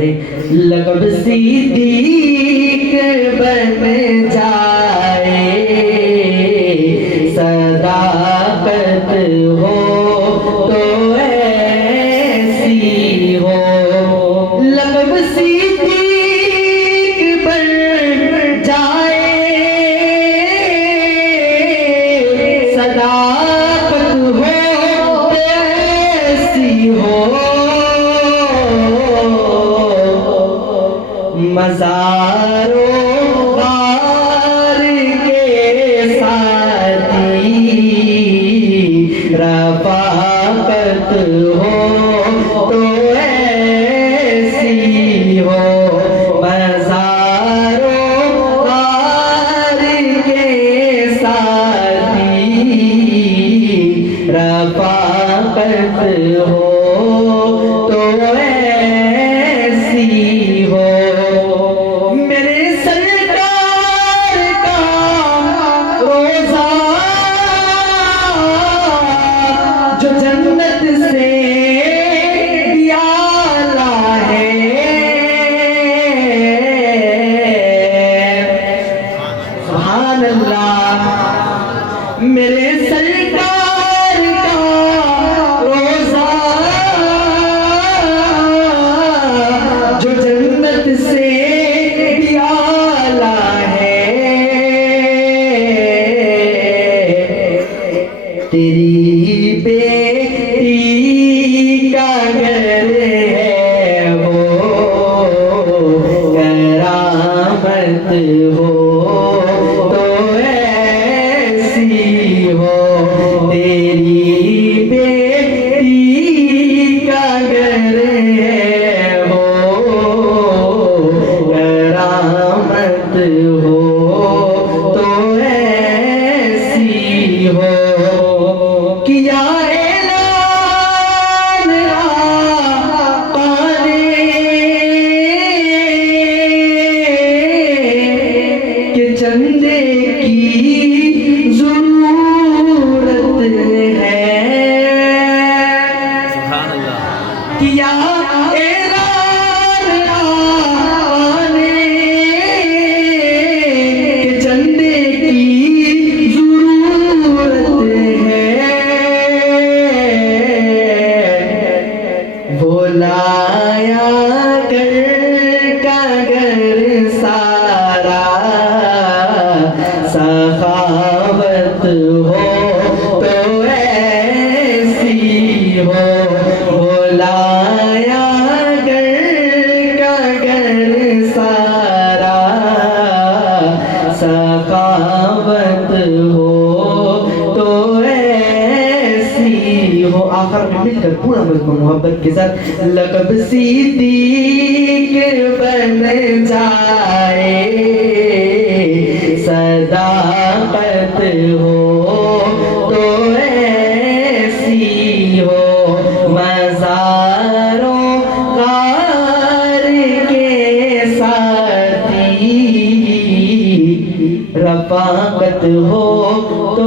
लक़ब सिद्दीक़ बन जाए, सदाकत हो तो ऐसी हो। लक़ब सिद्दीक़ बन जाए, सदाकत हो तो ऐसी हो। मज़ारों गार के साथी रफ़ाक़त हो तो ऐसी हो। मज़ारों गार के साथी रफ़ाक़त हो तो ऐसी हो। जो जन्नत से प्याला है, सुभान अल्लाह। मेरे सरकार का रोज़ा जो जन्नत से प्याला है, तेरी बेटी का घर है वो, करामत हो तो ऐसी हो। तेरी बेटी का घर है वो, करामत हो तो ऐसी हो। किया ऐलान आका ने कि चंदे की ज़रूरत है। सुभान अल्लाह। किया ऐलान आका ने कि चंदे की लाया घर का घर सारा, सखावत हो तो ऐसी हो। लाया घर का घर सारा, सखावत हो तो ऐसी हो। आखिर में मिलकर पूरा मजमून मोहब्बत के साथ। लक़ब सिद्दीक़ बन जाए, सदाकत हो तो ऐसी हो। मज़ारों गार के साथी रफ़ाक़त हो तो